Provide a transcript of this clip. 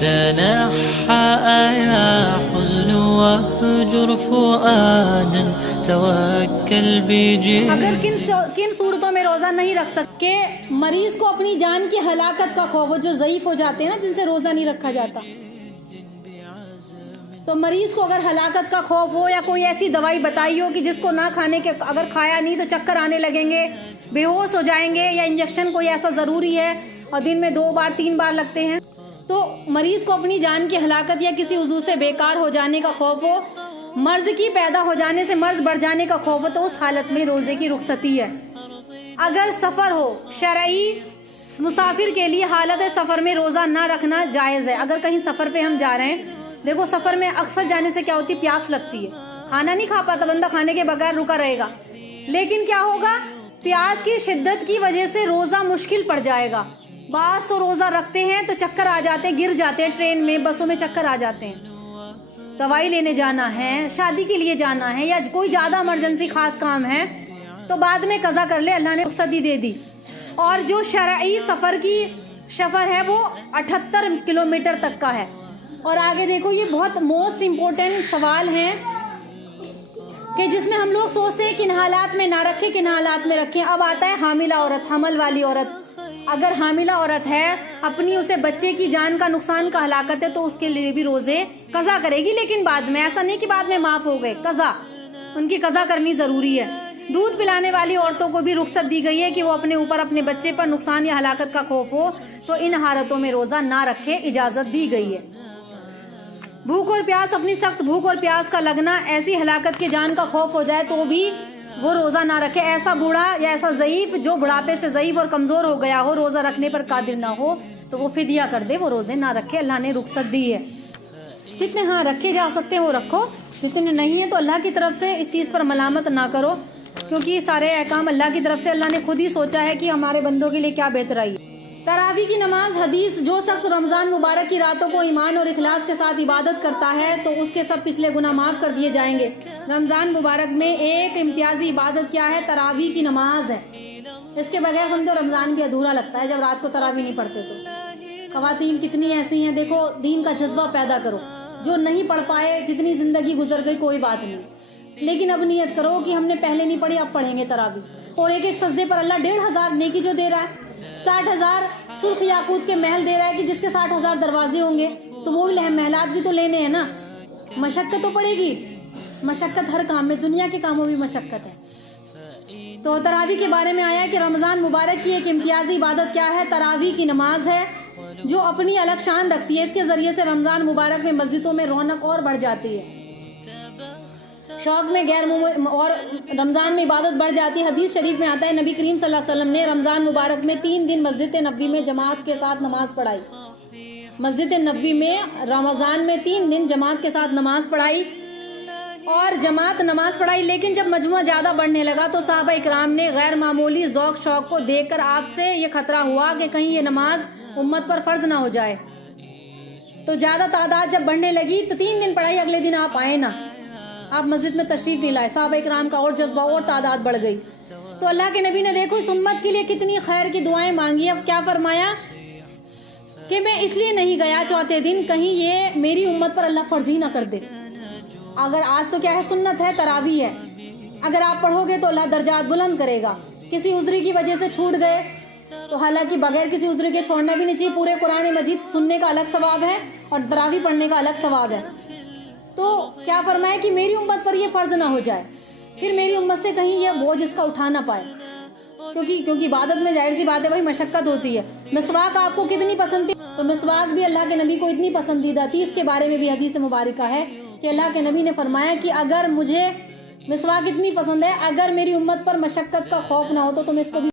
تنحى يا حزن واهجر فؤادا توكل بجد. اگر کن صورتوں میں روزہ نہیں رکھ سکتے، مریض کو اپنی جان کی ہلاکت کا خوف ہو، جو ضعیف ہو جاتے ہیں نا جن سے روزہ نہیں رکھا جاتا، تو مریض کو اگر ہلاکت کا خوف ہو یا کوئی ایسی دوائی بتائی ہو کہ جس کو نہ کھانے کے اگر کھایا نہیں تو چکر آنے لگیں گے، بے ہوش ہو جائیں گے، یا انجیکشن کوئی ایسا ضروری ہے اور دن میں 2 بار 3 بار لگتے ہیں، تو مریض کو اپنی جان کی ہلاکت یا کسی عضو سے بیکار ہو جانے کا خوف ہو، مرض کی پیدا ہو جانے سے مرض بڑھ جانے کا خوف ہو، تو اس حالت میں روزے کی رخصتی ہے. اگر سفر ہو، شرعی مسافر کے لیے حالت سفر میں روزہ نہ رکھنا جائز ہے. اگر کہیں سفر پہ ہم جا رہے ہیں، دیکھو سفر میں اکثر جانے سے کیا ہوتی ہے، پیاس لگتی ہے، کھانا نہیں کھا پاتا بندہ، کھانے کے بغیر رکا رہے گا، لیکن کیا ہوگا، پیاس کی شدت کی وجہ سے روزہ مشکل پڑ جائے گا. بعض تو روزہ رکھتے ہیں تو چکر آ جاتے ہیں، گر جاتے ہیں، ٹرین میں بسوں میں چکر آ جاتے ہیں. دوائی لینے جانا ہے، شادی کے لیے جانا ہے، یا کوئی زیادہ ایمرجنسی خاص کام ہے تو بعد میں قضا کر لے، اللہ نے رخصتی دے دی. اور جو شرعی سفر ہے وہ 78 کلومیٹر تک کا ہے. اور آگے دیکھو، یہ بہت موسٹ امپورٹنٹ سوال ہے کہ جس میں ہم لوگ سوچتے ہیں کن حالات میں نہ رکھیں، کن حالات میں رکھیں. اب آتا ہے حاملہ عورت، حمل والی عورت. اگر حاملہ عورت ہے، اپنی اسے بچے کی جان کا نقصان کا ہلاکت ہے، تو اس کے لیے بھی روزے قضا کرے گی، لیکن بعد میں، ایسا نہیں کہ بعد میں معاف ہو گئے، قضا، ان کی قضا کرنی ضروری ہے. دودھ پلانے والی عورتوں کو بھی رخصت دی گئی ہے کہ وہ اپنے اوپر اپنے بچے پر نقصان یا ہلاکت کا خوف ہو تو ان حالتوں میں روزہ نہ رکھے، اجازت دی گئی ہے. بھوک اور پیاس، اپنی سخت بھوک اور پیاس کا لگنا، ایسی ہلاکت کی جان کا خوف ہو جائے تو بھی وہ روزہ نہ رکھے. ایسا بوڑھا یا ایسا ضعیف جو بڑھاپے سے ضعیف اور کمزور ہو گیا ہو، روزہ رکھنے پر قادر نہ ہو، تو وہ فدیہ کر دے، وہ روزے نہ رکھے. اللہ نے رخصت دی ہے. جتنے رکھے جا سکتے ہیں وہ رکھو، جتنے نہیں ہیں تو اللہ کی طرف سے اس چیز پر ملامت نہ کرو، کیونکہ یہ سارے احکام اللہ کی طرف سے، اللہ نے خود ہی سوچا ہے کہ ہمارے بندوں کے لیے کیا بہترائی ہے. تراویح کی نماز. حدیث: جو شخص رمضان مبارک کی راتوں کو ایمان اور اخلاص کے ساتھ عبادت کرتا ہے تو اس کے سب پچھلے گناہ معاف کر دیے جائیں گے. رمضان مبارک میں ایک امتیازی عبادت کیا ہے؟ تراویح کی نماز ہے. اس کے بغیر سمجھو رمضان بھی ادھورا لگتا ہے جب رات کو تراویح نہیں پڑھتے. تو خواتین کتنی ایسی ہیں، دیکھو دین کا جذبہ پیدا کرو. جو نہیں پڑھ پائے، جتنی زندگی گزر گئی کوئی بات نہیں، لیکن اب نیت کرو کہ ہم نے پہلے نہیں پڑھی، اب پڑھیں گے تراویح. اور ایک سجدے پر اللہ 1500 نیکی جو دے رہا ہے، 60,000 سرخ یاقوت کے محل دے رہا ہے کہ جس کے 60,000 دروازے ہوں گے، تو وہ محلات بھی تو لینے ہیں نا. مشقت تو پڑے گی، مشقت ہر کام میں، دنیا کے کاموں میں مشقت ہے. تو تراویح کے بارے میں آیا کہ رمضان مبارک کی ایک امتیازی عبادت کیا ہے؟ تراویح کی نماز ہے، جو اپنی الگ شان رکھتی ہے. اس کے ذریعے سے رمضان مبارک میں مسجدوں میں رونق اور بڑھ جاتی ہے، شوق میں اور رمضان میں عبادت بڑھ جاتی ہے. حدیث شریف میں آتا ہے نبی کریم صلی اللہ علیہ وسلم نے رمضان مبارک میں 3 دن مسجد نبوی میں جماعت کے ساتھ نماز پڑھائی. مسجد نبوی میں رمضان میں 3 دن جماعت کے ساتھ نماز پڑھائی اور جماعت نماز پڑھائی. لیکن جب مجموعہ زیادہ بڑھنے لگا تو صحابہ اکرام نے غیر معمولی ذوق شوق کو دیکھ کر آپ سے یہ خطرہ ہوا کہ کہیں یہ نماز امت پر فرض نہ ہو جائے. تو زیادہ تعداد جب بڑھنے لگی تو 3 دن پڑھائی، اگلے دن آپ آئے نا، آپ مسجد میں تشریف نہیں لائے. صحابہ اکرام کا اور جذبہ اور تعداد بڑھ گئی. تو اللہ کے نبی نے دیکھو اس امت کے لیے کتنی خیر کی دعائیں مانگی. اب کیا فرمایا کہ میں اس لیے نہیں گیا چوتھے دن کہیں یہ میری امت پر اللہ فرض ہی نہ کر دے. اگر آج تو کیا ہے، سنت ہے، تراویح ہے، اگر آپ پڑھو گے تو اللہ درجات بلند کرے گا. کسی عذری کی وجہ سے چھوٹ گئے تو حالانکہ بغیر کسی عذری کے چھوڑنا بھی نہیں چاہیے. پورے قرآن مجید سننے کا الگ ثواب ہے اور تراویح پڑھنے کا الگ ثواب ہے. تو کیا فرمایا کہ میری امت پر یہ فرض نہ ہو جائے، پھر میری امت سے کہیں یہ بوجھ اس کا اٹھا نہ پائے، کیونکہ عبادت میں ظاہر سی بات ہے بھائی مشقت ہوتی ہے. مسواک آپ کو کتنی پسند تھی؟ تو مسواک بھی اللہ کے نبی کو اتنی پسندیدہ تھی. اس کے بارے میں بھی حدیث مبارکہ ہے کہ اللہ کے نبی نے فرمایا کہ اگر مجھے مسواک اتنی پسند ہے، اگر میری امت پر مشقت کا خوف نہ ہو تو تم اس کو بھی